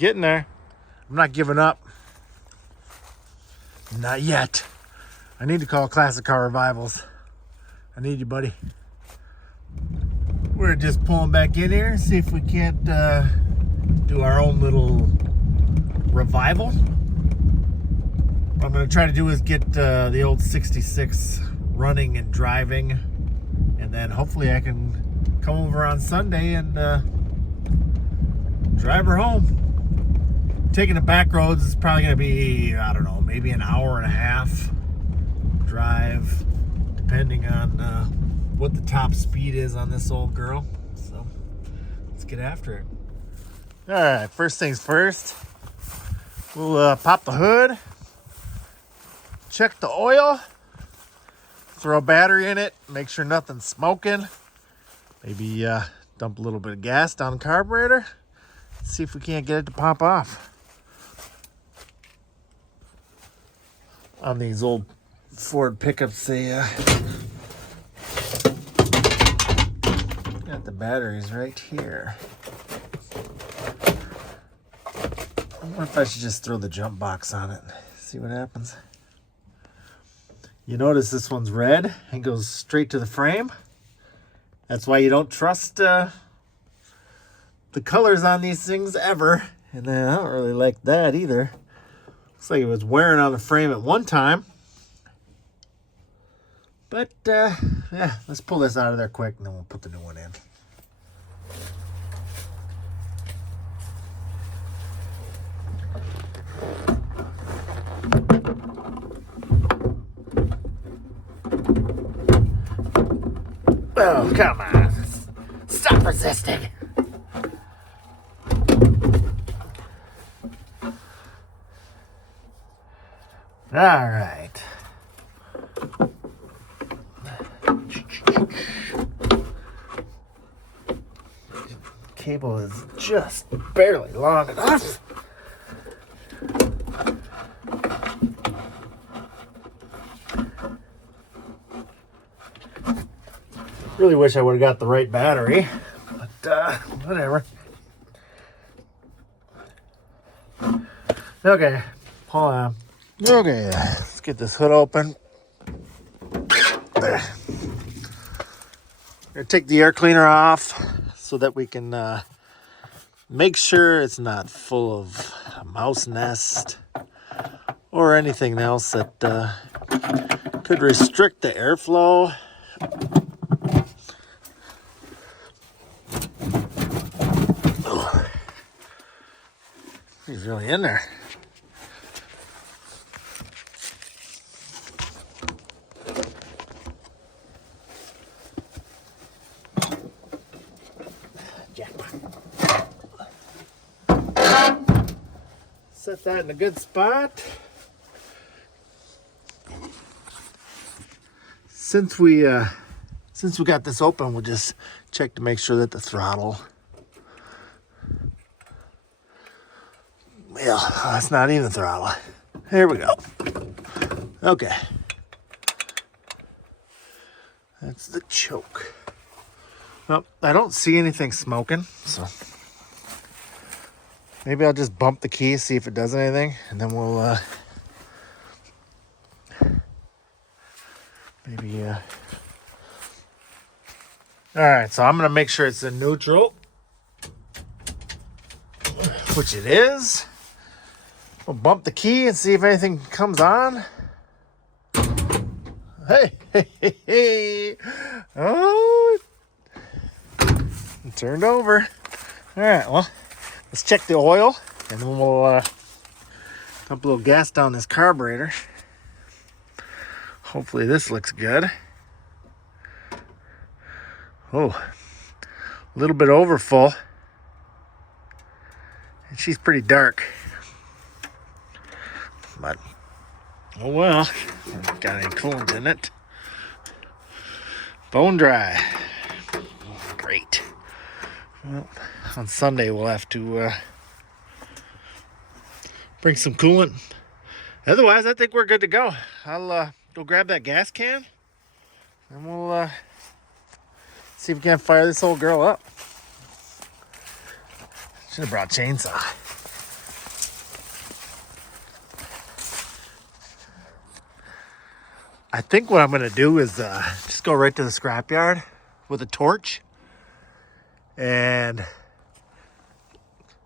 getting there. I'm not giving up. Not yet. I need to call Classic Car Revivals. I need you, buddy. We're just pulling back in here, see if we can't do our own little revival. What I'm going to try to do is get the old 66 running and driving, and then hopefully I can come over on Sunday and drive her home. Taking the back roads is probably going to be, I don't know, maybe an hour and a half drive, depending on what the top speed is on this old girl. So let's get after it. All right, first things first, we'll pop the hood, check the oil, throw a battery in it, make sure nothing's smoking, maybe dump a little bit of gas down the carburetor, see if we can't get it to pop off. On these old Ford pickups, they got the batteries right here. I wonder if I should just throw the jump box on it, see what happens. You notice this one's red and goes straight to the frame. That's why you don't trust the colors on these things ever. And I don't really like that either. Looks like it was wearing on the frame at one time. But, yeah, let's pull this out of there quick and then we'll put the new one in. Oh, come on. Stop resisting. All right. Cable is just barely long enough. Really wish I would have got the right battery, but whatever. Okay, hold on. Okay, let's get this hood open. There. Gonna take the air cleaner off so that we can make sure it's not full of a mouse nest or anything else that could restrict the airflow. He's really in there. Set that in a good spot. Since we got this open, we'll just check to make sure that the throttle. Yeah, that's not even throttle. Here we go. Okay. That's the choke. Well, I don't see anything smoking, so maybe I'll just bump the key, see if it does anything, and then we'll maybe all right, so I'm gonna make sure it's in neutral, which it is. We'll bump the key and see if anything comes on. Hey, hey, hey, hey. Oh, it turned over. All right, well, let's check the oil, and then we'll dump a little gas down this carburetor. Hopefully this looks good. Oh, a little bit over full. And she's pretty dark. But, oh well, got any coolant in it. Bone dry. Great. Well, on Sunday we'll have to bring some coolant. Otherwise, I think we're good to go. I'll go grab that gas can, and we'll see if we can't fire this old girl up. Should have brought a chainsaw. I think what I'm going to do is just go right to the scrapyard with a torch and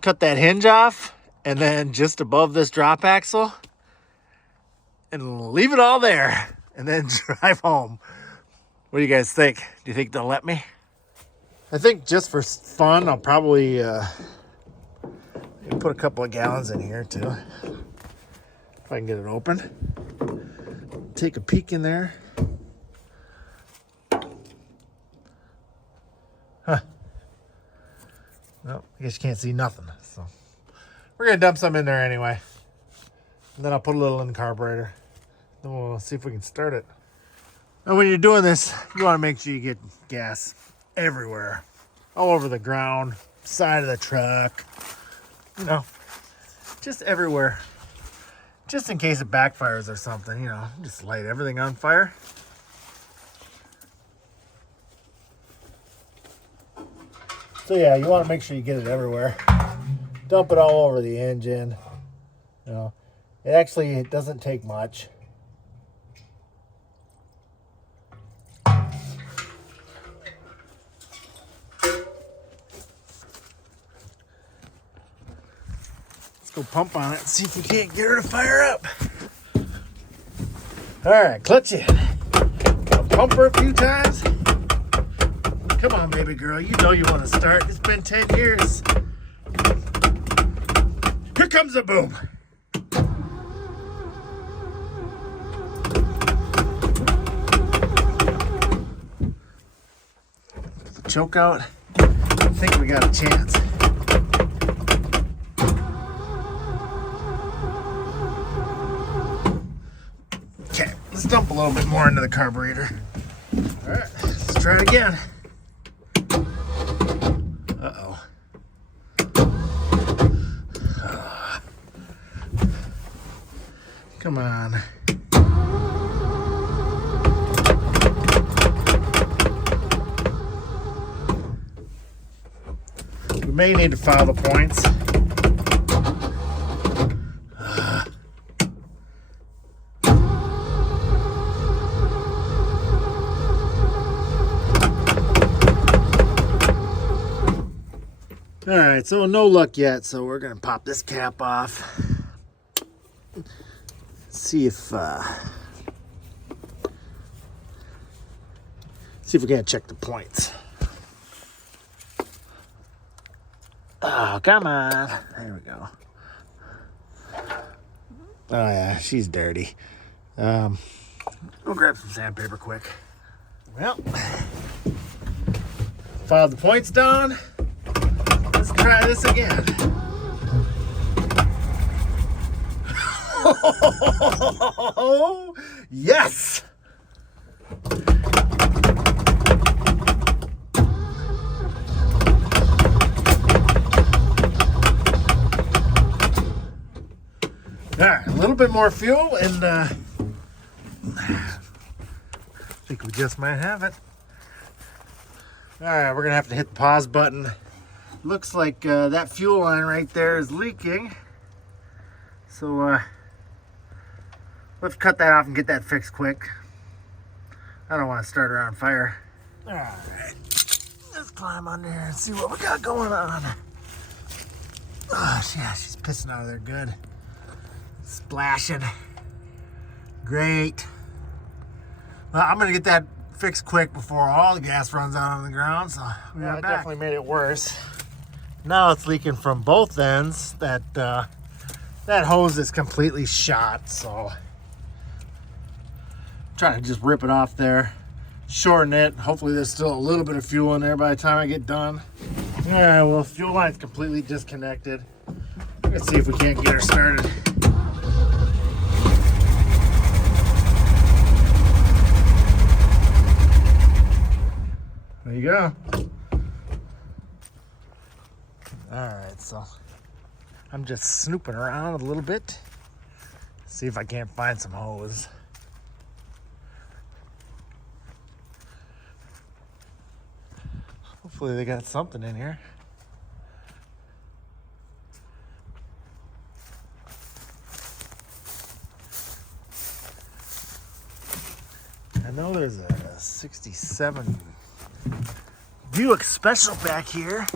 cut that hinge off, and then just above this drop axle, and leave it all there, and then drive home. What do you guys think? Do you think they'll let me? I think just for fun, I'll probably put a couple of gallons in here too. If I can get it open. Take a peek in there. Huh. Well, I guess you can't see nothing. So we're gonna dump some in there anyway. And then I'll put a little in the carburetor. Then we'll see if we can start it. And when you're doing this, you want to make sure you get gas everywhere. All over the ground, side of the truck, you know, just everywhere. Just in case it backfires or something, you know, just light everything on fire. So yeah, you want to make sure you get it everywhere. Dump it all over the engine. You know, it doesn't take much. Let's go pump on it and see if we can't get her to fire up. All right, clutch in. Pump her a few times. Come on, baby girl. You know you want to start. It's been 10 years. Here comes the boom. Choke out. I think we got a chance. Okay, let's dump a little bit more into the carburetor. All right, let's try it again. Uh-oh. Come on. We may need to file the points. All right, so no luck yet, so we're gonna pop this cap off. See if we can't check the points. Oh, come on. There we go. Oh yeah, she's dirty. We'll grab some sandpaper quick. Well, filed the points down. Let's try this again. Oh, yes! All right, a little bit more fuel, and I think we just might have it. All right, we're gonna have to hit the pause button. Looks like that fuel line right there is leaking. So let's cut that off and get that fixed quick. I don't want to start her on fire. All right, let's climb under here and see what we got going on. Oh, yeah, she's pissing out of there good. Splashing. Great. Well, I'm gonna get that fixed quick before all the gas runs out on the ground. So yeah, it definitely made it worse. Now it's leaking from both ends. That hose is completely shot. So I'm trying to just rip it off there, shorten it. Hopefully there's still a little bit of fuel in there by the time I get done. All right, well, the fuel line's completely disconnected. Let's see if we can't get her started. There you go. All right, so I'm just snooping around a little bit, see if I can't find some hose. Hopefully they got something in here. know there's a 67 Buick Special back here.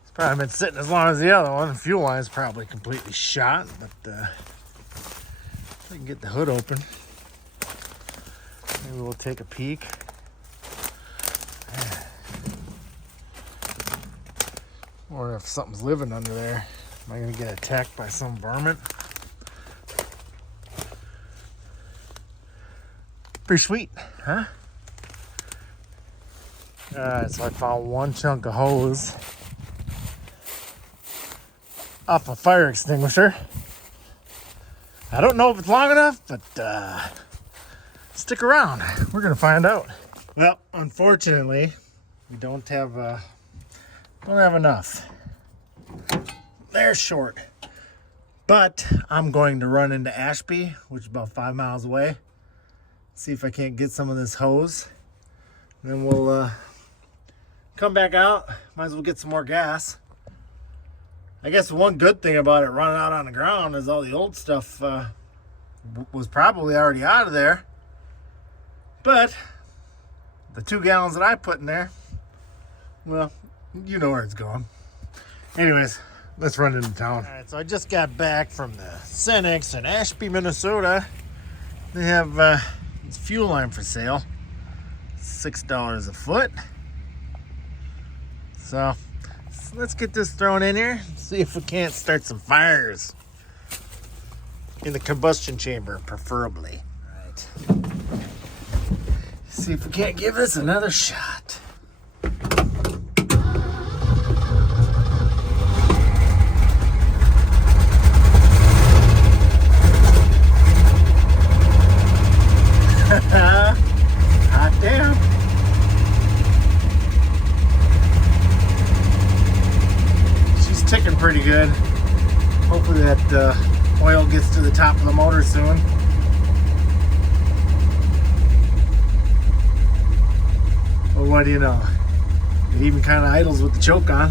It's probably been sitting as long as the other one. The fuel line is probably completely shot, but if I can get the hood open, maybe we'll take a peek. Or if something's living under there. Am I gonna get attacked by some vermin? Pretty sweet, huh? Alright, so I found one chunk of hose off a fire extinguisher. I don't know if it's long enough, but stick around. We're gonna find out. Well, unfortunately, we don't have enough. They're short. But I'm going to run into Ashby, which is about 5 miles away. See if I can't get some of this hose. Then we'll come back out. Might as well get some more gas. I guess one good thing about it running out on the ground is all the old stuff was probably already out of there. But the 2 gallons that I put in there, well, you know where it's going. Anyways, let's run into town. All right, so I just got back from the Cenex in Ashby, Minnesota. They have this fuel line for sale. $6 a foot. So let's get this thrown in here and see if we can't start some fires. In the combustion chamber, preferably. All right. See if we can't give this another shot. Hot damn. She's ticking pretty good. Hopefully that oil gets to the top of the motor soon. Well, what do you know? It even kind of idles with the choke on.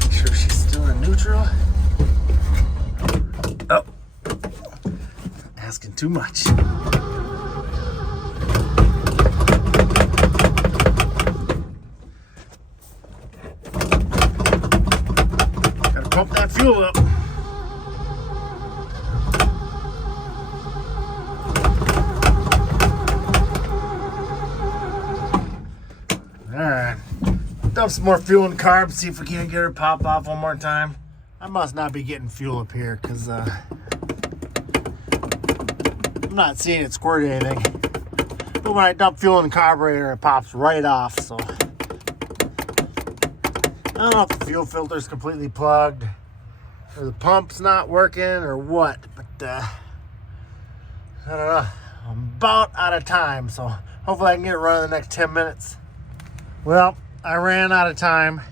Make sure she's still in neutral. Oh, asking too much. Gotta pump that fuel up. Alright, dump some more fuel in the carb, see if we can't get her to pop off one more time. I must not be getting fuel up here because I'm not seeing it squirt anything. But when I dump fuel in the carburetor, it pops right off. So I don't know if the fuel filter is completely plugged or the pump's not working or what. But I don't know. I'm about out of time, so hopefully I can get it running in the next 10 minutes. Well, I ran out of time.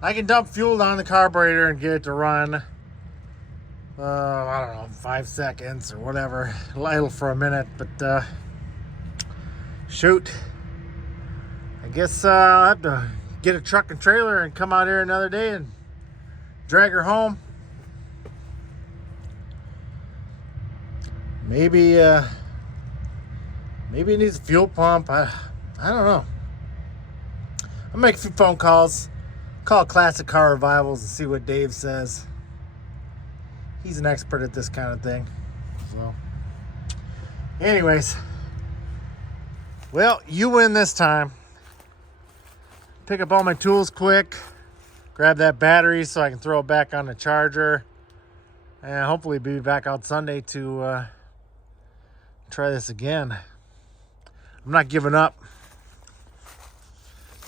I can dump fuel down the carburetor and get it to run, I don't know, 5 seconds or whatever. It'll idle for a minute, but shoot. I guess I'll have to get a truck and trailer and come out here another day and drag her home. Maybe it needs a fuel pump. I don't know. I'll make a few phone calls. Call Classic Car Revivals and see what Dave says. He's an expert at this kind of thing. So, anyways, well, you win this time. Pick up all my tools quick. Grab that battery so I can throw it back on the charger. And hopefully be back out Sunday to try this again. I'm not giving up.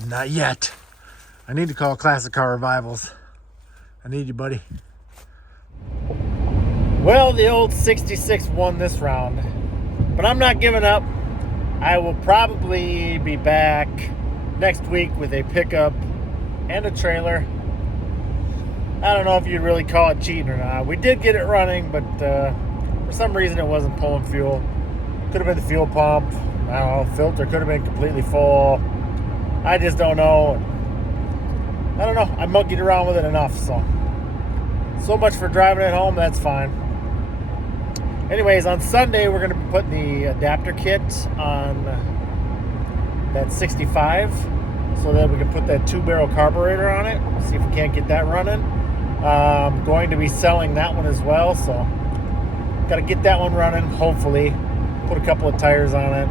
Not yet. I need to call Classic Car Revivals. I need you, buddy. Well, the old 66 won this round, but I'm not giving up. I will probably be back next week with a pickup and a trailer. I don't know if you'd really call it cheating or not. We did get it running, but for some reason it wasn't pulling fuel. Could have been the fuel pump. I don't know, filter could have been completely full. I just don't know. I don't know. I monkeyed around with it enough, so much for driving it home. That's fine. Anyways, on Sunday we're going to be putting the adapter kit on that 65 so that we can put that 2-barrel carburetor on it. See if we can't get that running. Going to be selling that one as well, so got to get that one running, hopefully. Put a couple of tires on it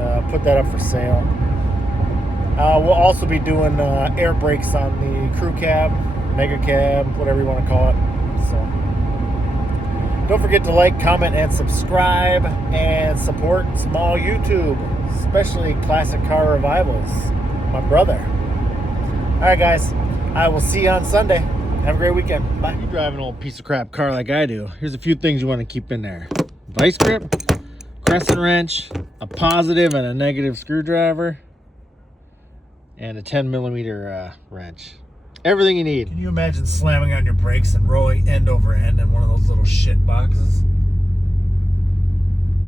and put that up for sale. We'll also be doing air brakes on the crew cab, mega cab, whatever you want to call it. So don't forget to like, comment, and subscribe, and support small YouTube, especially Classic Car Revivals, my brother. All right, guys, I will see you on Sunday. Have a great weekend. Bye. You drive an old piece of crap car like I do. Here's a few things you want to keep in there. Vice grip, crescent wrench, a positive and a negative screwdriver, and a 10mm wrench. Everything you need. Can you imagine slamming on your brakes and rolling end over end in one of those little shit boxes?